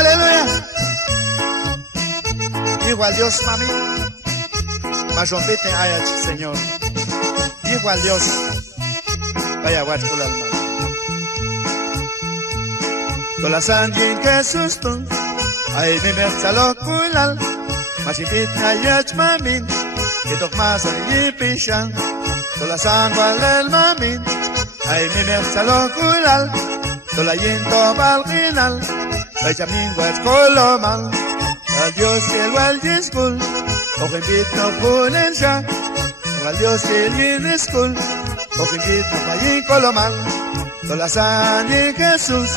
Aleluya. Igual Dios, mami. Mas rompete ayach, Señor. Igual Dios. Vaya guach por alma. Tola sangre que susto. Ay, mi merchalo kulal. Mas ipit ayach, mami. Que más ay pishan. Tola sangre al mami. Ay, mi merchalo kulal. Tola yento balginal. Vaya mi guach colomal. Al Dios que el wal yeskul. Ojembit no punen siya. Al Dios que el yeskul. Ojembit no payin colomal. Tolasan ni Jesús.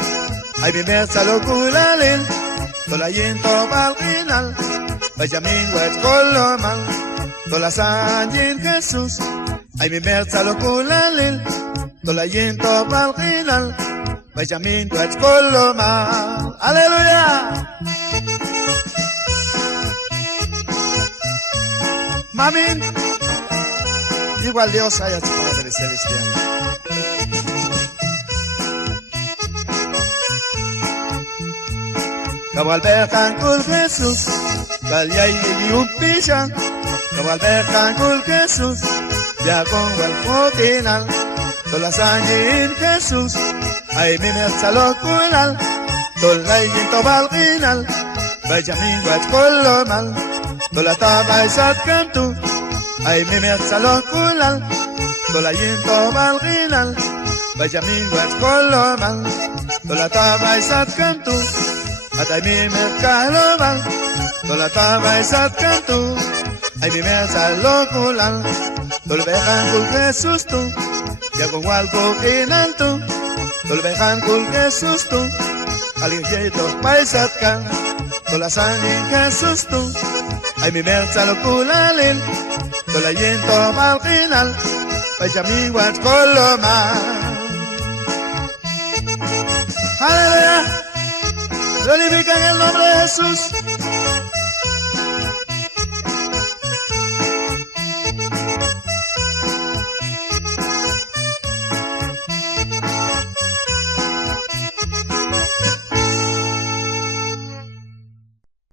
Ay mi merza lo kulalil. Tolayento balginal. Vaya mi guach colomal. Tolasan ni Jesús. Ay mi merza lo kulalil. Tolayento balginal. Vaya mi guach colomal. Aleluya. Mami, igual Dios haya tu Padre Celestial. Cabal bejan kul Jesús, kalyay y un pishan. Cabal bejan kul Jesús, ya con el fotinal. Tola sangre en Jesús, ay mi merza lo kulal. Tolay en tobal ginal, vaya mi guach colomal. Tola taba isat cantu, ay mi merza lo kulal. Tola yento balginal, vaya mi guach colomal. Tola taba isat cantu, atay mi merca lomal. Tola taba isat cantu, ay mi merza lo kulal. Tola bejan kul Jesús tu, ya con algo ginal tu. Tola bejan kul Jesús tu, aligieto paisat kan. Tola sangre Jesús tu. Ay mi merza lo kulalil. Tola yento balginal. Vaya mi guach colomal. Aleluya. Glorifican el nombre de Jesús.